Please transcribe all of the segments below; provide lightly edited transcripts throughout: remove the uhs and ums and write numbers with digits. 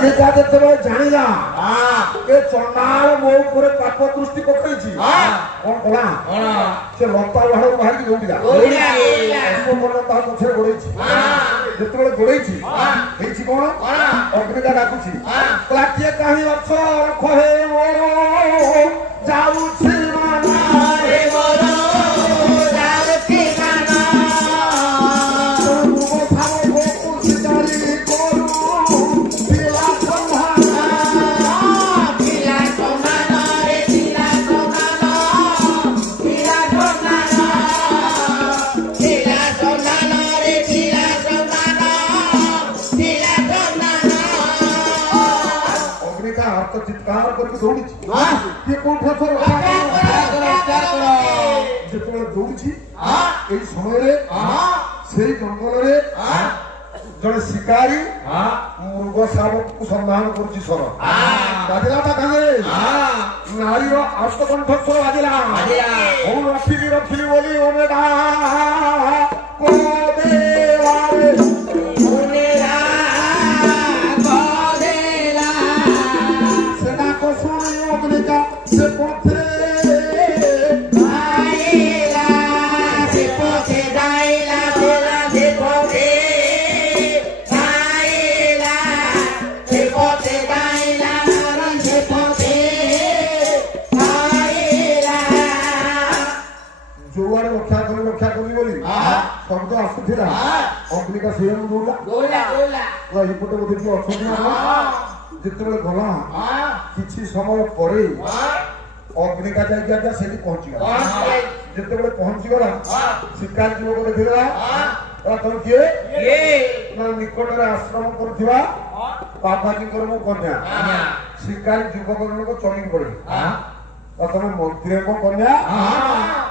ଅଗ୍ନିକା ଯେତେବେଳେ ଜାଣିଲା ଏ ଚଣ୍ଡାଳ ମୋ ଉପରେ ପାପ ଦୃଷ୍ଟି ପକେଇଛି କଣ କଲା ସେ ଲତା ବାହାରକୁ ବାହାରିକି ଦୌଡ଼ିଲା ତା ପଛରେ ଗୋଡେଇଛି ଯେତେବେଳେ ଗୋଡେଇଛି ହେଇଛି କଣ ଅଗ୍ନିକା ଡାକୁଛି କହିଲା କିଏ କାହିଁ ଅଛ ରଖ ହେ ମୋର ଯାଉଛି चित्कार करके दौड़ी जिते दौड़ी समय से जंगल जड़े शिकारी मृग शावक को सम्मान करुच्ची स्वर बाजिला नारीर आत्मकंठ स्वर बाजिला रखिली रखिली बोली ओमेगा शब्द आसुला अग्निका से बोधे किए जिते गला कि समय पर अग्निका जाइए से पहुंचीगला जिते पहुंचीगला शिकार युवक देखा तुम किए निकट में आश्रम कर बाबाजी मो कन्या शिकारी युवक जनक चलिक पड़े तुम मंत्री कन्या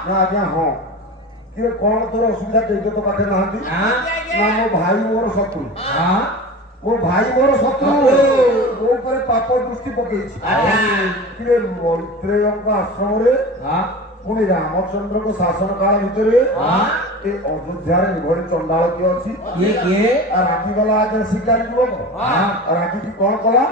ना आज्ञा हाँ कि कौन तोर असुविधा देखे तो पाखे ना मो भाई मोर शत्रु मो भाई मोर शत्रु मो ऊपर पाप दृष्टि पकई मैत्रेय आश्रम पुणी रामचंद्र को शासन काल भितर अयोध्या एभली चंडाल किए अच्छी राखी गला आज शिकारी युवक राखी की कौन कला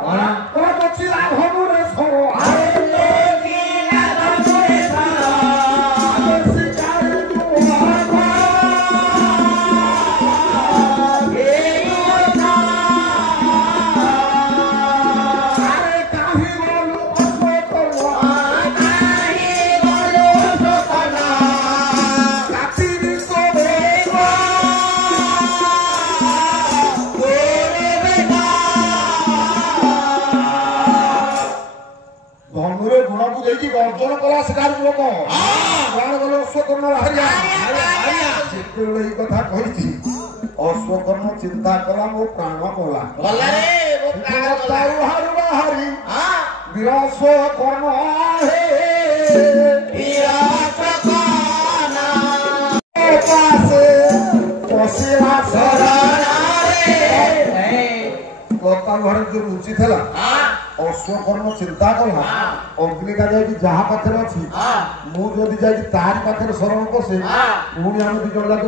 अर्जन कला शिकार युवक अश्वकर्ण कथा कही अश्वकर्ण चिंता कला मो प्राण गला बाहरी वीरश्वकर्ण जो रुचि था अश्वकर्ण चिंता कला अग्निका जहाँ पाखे अच्छी मुझे तारी पाखे शरण पशे पुणी आम दु जन जाक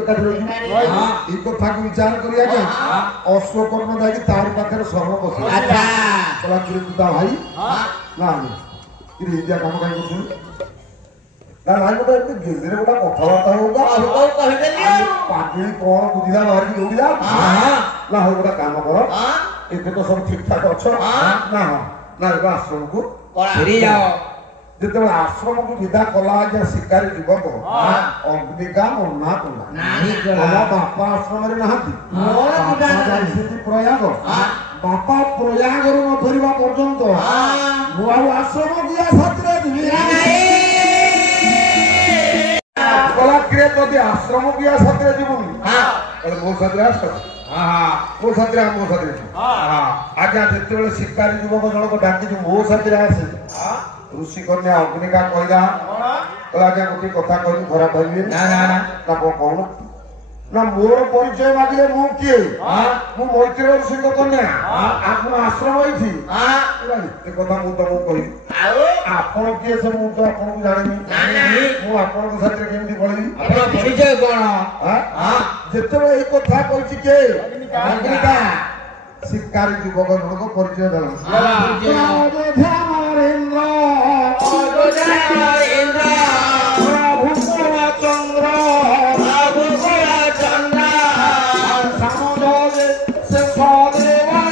कथा को विचार कर अश्वकर्ण जाकि तारी पाखे शरण पशे भाई ना इंडिया कम कहीं कर भाई गोटे गेली गोटे कथबार्ता होगा पाटिली कौन बुझा बाहर दौड़ा ना हो गोटे कम कर एबे तो सब ठीक ठाक अच्छ ना ना आश्रम को जिते आश्रम को विदा कला आज्ञा शिकारी युवक अग्निका मना कला बापा आश्रम प्रयाग बापा प्रयाग न धरवा पर्यंत आश्रम दिया सतरे आश्रम दिया सतरे जीवन मो सतरे मो सतरे आज्ञा जिते शिकारी युवक जनक डाक मो सतरे आसे ऋषि कन्या अग्निका कहला आज्ञा गोटे कथा कह खराब भाई कौन ना मोर परिचय मागिले मु किए मु मैत्रेय ऋषि कन्या आपण आश्रम होई कथा मु तुमको कही आपण किए से मु तो आपन को जानि मु आपन को साथ केमती पळी आपण परिचय कोन जेते ए कथा कहछि के अग्निका शिकारी युवक जनक परिचय देला अयोध्या नरेंद्र प्रभु चंद्र सामोदे से सदेवा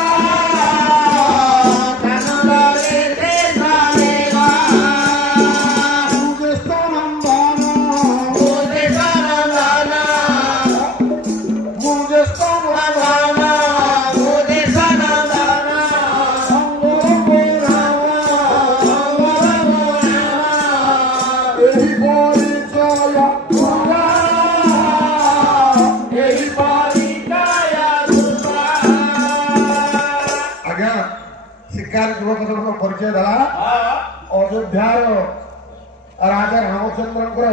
परिचय देला अयोध्यार राजा रामचंद्र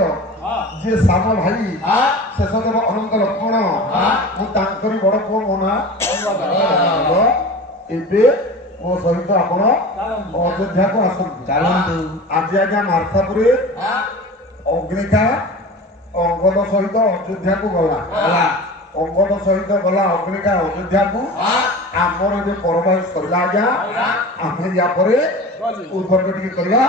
जे साम भाई शेषदेव अनंत लक्ष्मण मुझे बड़ पुओ मो ना एबे मो सहित आपण अयोध्या को आसतु आज आज्ञा मार्थापुरी अग्निका अंगद सहित अयोध्या को गला अंगद सहित गला अग्निका अयोध्या को आमर जो पर्व सरला आज्ञा आम या उद्वर्ग टी करवा।